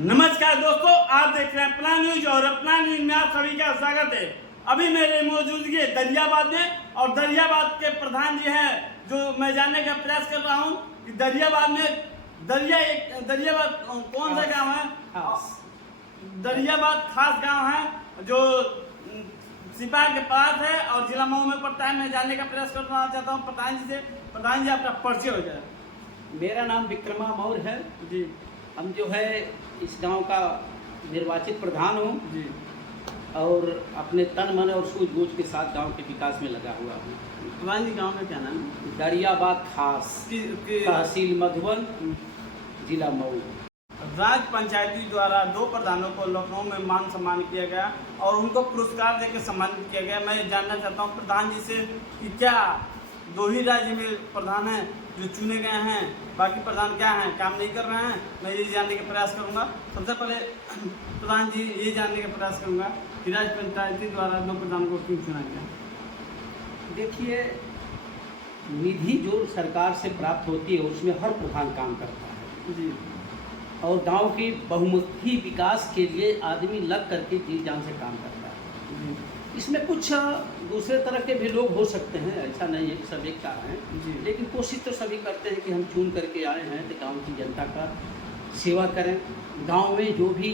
नमस्कार दोस्तों, आप देख रहे हैं अपना न्यूज और अपना न्यूज में आप सभी का स्वागत है। अभी मेरे मौजूदगी दरियाबाद में और दरियाबाद के प्रधान जी हैं, जो मैं जानने का प्रयास कर रहा हूं कि दरियाबाद में दरियाबाद कौन सा गांव है? दरियाबाद खास गांव है जो सिपा के पास है और जिला मऊ में पड़ता है। मैं जानने का प्रयास करना चाहता हूँ प्रधान जी से। प्रधान जी, आपका परिचय हो जाए। मेरा नाम विक्रमा मौर्य है जी। हम जो है इस गांव का निर्वाचित प्रधान हूँ जी, और अपने तन मन और सूझबूझ के साथ गांव के विकास में लगा हुआ हूँ। प्रधान जी, गांव में क्या नाम है? दरियाबाद खास, तहसील मधुबन, जिला मऊ। राज्य पंचायती द्वारा 2 प्रधानों को लखनऊ में मान सम्मान किया गया और उनको पुरस्कार देकर सम्मानित किया गया। मैं जानना चाहता हूँ प्रधान जी से कि क्या 2 ही राज्य में प्रधान हैं जो चुने गए हैं, बाकी प्रधान क्या हैं, काम नहीं कर रहे हैं? मैं ये जानने का प्रयास करूंगा। सबसे पहले प्रधान जी, ये जानने का प्रयास करूंगा कि राज्य पंचायती द्वारा 2 प्रधान को क्यों चुना गया? देखिए, निधि जो सरकार से प्राप्त होती है उसमें हर प्रधान काम करता है जी, और गांव के बहुमुखी विकास के लिए आदमी लग करके जी जान से काम करता है जी, इसमें कुछ दूसरे तरह के भी लोग हो सकते हैं, ऐसा नहीं है कि सब एक का है जी, लेकिन कोशिश तो सभी करते हैं कि हम चुन करके आए हैं तो गांव की जनता का सेवा करें। गांव में जो भी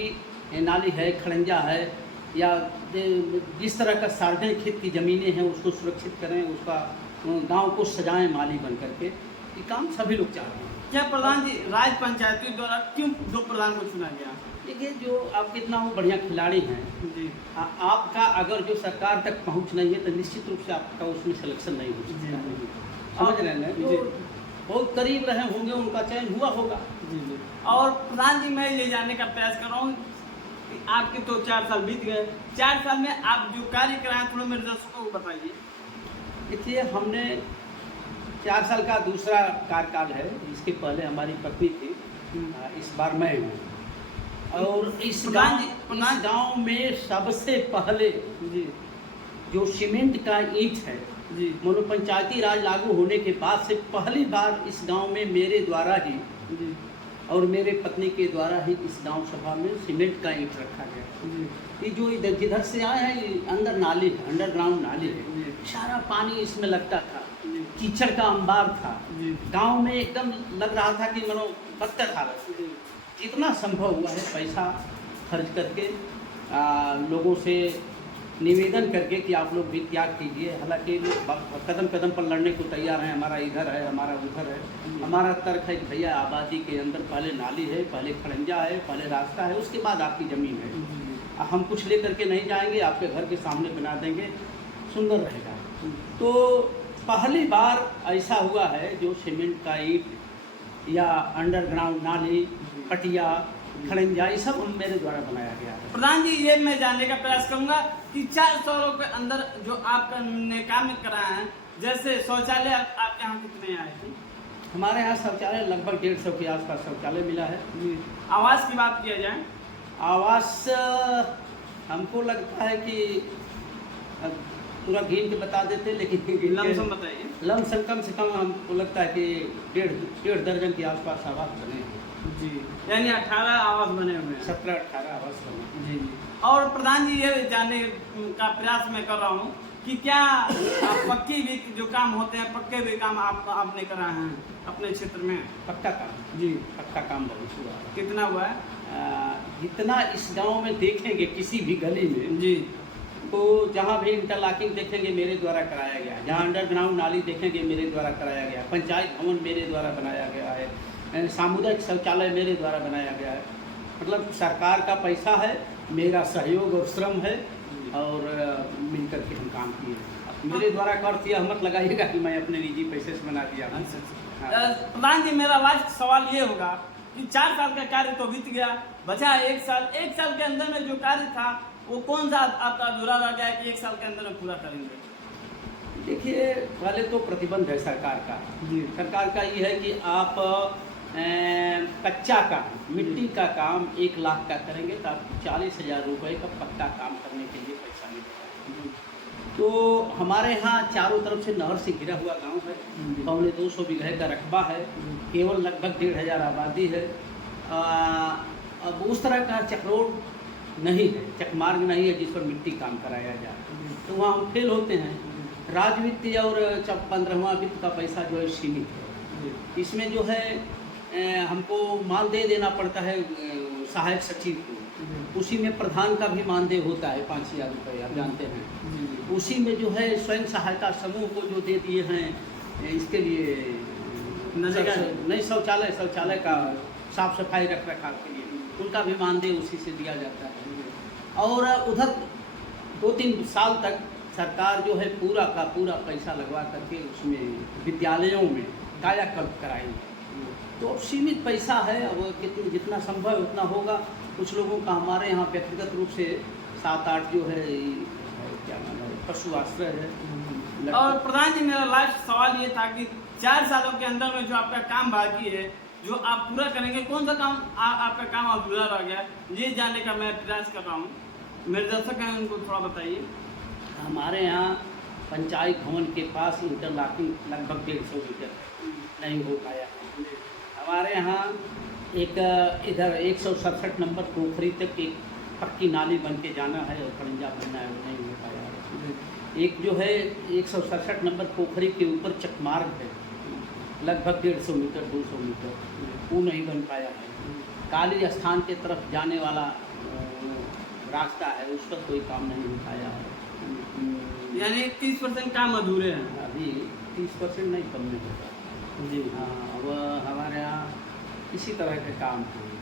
नाली है, खड़ंजा है या जिस तरह का सार्वजनिक हित की ज़मीनें हैं उसको सुरक्षित करें, उसका गांव को सजाएं माली बन करके। ये काम सभी लोग चाहते हैं। क्या प्रधान जी, राज्य पंचायती द्वारा क्यों 2 प्रधान को चुना गया? देखिए, जो आप कितना वो बढ़िया खिलाड़ी हैं जी, आपका अगर जो सरकार तक पहुंच नहीं है तो निश्चित रूप से आपका उसमें सिलेक्शन नहीं हो सकता है। समझ रहे हैं? जो बहुत करीब रहे होंगे उनका चयन हुआ होगा। जी जी। और प्रधान जी, मैं ये जानने का प्रयास कर रहा हूँ कि आपके तो 4 साल बीत गए, 4 साल में आप जो कार्य कराएं थोड़ा मेरे दर्शकों को बताइए। देखिए, हमने 4 साल का दूसरा कार्यकाल है। इसके पहले हमारी पत्नी थी, इस बार मैं हूँ। और इस गांव में सबसे पहले जी, जो सीमेंट का ईंट है जी, मानो पंचायती राज लागू होने के बाद से पहली बार इस गांव में मेरे द्वारा ही जी, और मेरे पत्नी के द्वारा ही इस गांव सभा में सीमेंट का ईंट रखा गया। जी, ये जो इधर जिधर से आए हैं ये अंदर नाली है, अंडरग्राउंड नाली है, जी, सारा पानी इसमें लगता था, जी, कीचड़ का अंबार था। जी, गांव में एकदम लग रहा था कि मानो बत्तर हालत। जी, जितना संभव हुआ है पैसा खर्च करके लोगों से निवेदन करके कि आप लोग भी त्याग कीजिए। हालांकि लोग कदम कदम पर लड़ने को तैयार हैं, हमारा इधर है, हमारा उधर है। हमारा तर्क है कि भैया आबादी के अंदर पहले नाली है, पहले खड़ंजा है, पहले रास्ता है, उसके बाद आपकी ज़मीन है। हम कुछ ले करके नहीं जाएंगे, आपके घर के सामने बना देंगे, सुंदर रहेगा। तो पहली बार ऐसा हुआ है जो सीमेंट का ईंट या अंडरग्राउंड नाली, पटिया, खड़ंजा, ये सब मेरे द्वारा बनाया गया है। प्रधान जी, ये मैं जानने का प्रयास करूंगा कि 4 सालों के अंदर जो आपने काम कराया है, जैसे शौचालय आपके यहाँ कितने आए थे? हमारे यहाँ शौचालय लगभग 150 के आसपास शौचालय मिला है जी। आवास की बात किया जाए, आवास हमको लगता है कि पूरा गिन के बता देते, लेकिन लमसम बताइए। लमसम कम से कम हमको लगता है कि डेढ़ दर्जन के आसपास आवास बने हैं जी, यानी 18 आवास बने हुए हैं। 17-18 आवास बने हैं। जी जी। और प्रधान जी, ये जानने का प्रयास मैं कर रहा हूँ कि क्या पक्की भी जो काम होते हैं, पक्के भी काम आपने कराए हैं अपने क्षेत्र में? पक्का काम जी, पक्का काम बहुत हुआ है। कितना हुआ है? जितना इस गांव में देखेंगे किसी भी गली में जी, तो जहाँ भी इंटरलॉकिंग देखेंगे मेरे द्वारा कराया गया, जहाँ अंडरग्राउंड नाली देखेंगे मेरे द्वारा कराया गया, पंचायत भवन मेरे द्वारा बनाया गया है, सामुदायिक शौचालय मेरे द्वारा बनाया गया है। मतलब सरकार का पैसा है, मेरा सहयोग और श्रम है, और मिलकर के हम काम किए। मेरे द्वारा कर यह मत लगाइएगा कि मैं अपने निजी पैसे से बना दिया। प्रधान जी, मेरा लास्ट सवाल ये होगा कि 4 साल का कार्य तो बीत गया, बचा 1 साल। 1 साल के अंदर में जो कार्य था वो कौन सा आपका अधूरा रह गया कि 1 साल के अंदर में पूरा करेंगे? देखिए, पहले तो प्रतिबंध है सरकार का। जी, सरकार का ये है कि आप कच्चा काम, मिट्टी का काम 1 लाख का करेंगे तो आपको 40,000 रुपये का पक्का काम करने के लिए पैसा मिलेगा। तो हमारे यहाँ चारों तरफ से नहर से घिरा हुआ गांव है, 250 बीघे का रकबा है, केवल लगभग 1,500 आबादी है। अब उस तरह का चक्रोड नहीं है, चकमार्ग नहीं है जिस पर मिट्टी काम कराया जाए, तो वहाँ हम फेल होते हैं। राजवित्त और 15वां वित्त का पैसा जो है सीमित है। इसमें जो है हमको मानदेय देना पड़ता है सहायक सचिव को, उसी में प्रधान का भी मानदेय होता है 5,000 रुपये, आप जानते हैं। उसी में जो है स्वयं सहायता समूह को जो दे दिए हैं इसके लिए नहीं शौचालय का साफ सफाई रख रखाव के लिए, उनका भी मानदेय उसी से दिया जाता है। और उधर 2-3 साल तक सरकार जो है पूरा का पूरा पैसा लगवा करके उसमें विद्यालयों में कायाकल्प कराई। तो अब सीमित पैसा है, अब जितना संभव है उतना होगा। कुछ लोगों का हमारे यहाँ व्यक्तिगत रूप से 7-8 जो है क्या नाम है, पशु आश्रय है। और प्रधान जी, मेरा लास्ट सवाल ये था कि 4 सालों के अंदर में जो आपका काम बाकी है, जो आप पूरा करेंगे, कौन सा काम आपका काम अधूरा रह गया, ये जानने का मैं प्रयास कर रहा हूँ। मेरे दर्शक हैं, उनको थोड़ा बताइए। हमारे यहाँ पंचायत भवन के पास इंटरलॉकिंग लगभग 150 मीटर नहीं हो पाया। हमारे यहाँ एक इधर 167 नंबर पोखरी तक एक पक्की नाली बन के जाना है और खड़ंजा बनना है, वो नहीं हो पाया। एक जो है 167 नंबर पोखरी के ऊपर चकमार्ग है, लगभग 150 मीटर 200 मीटर, वो नहीं बन पाया है। काली स्थान के तरफ जाने वाला रास्ता है, उस पर कोई काम नहीं हो पाया है। यानी 30% काम अधूरे हैं अभी, 30% नहीं, कम नहीं होता। जी। हाँ, अब हमारे यहाँ इसी तरह के काम हैं।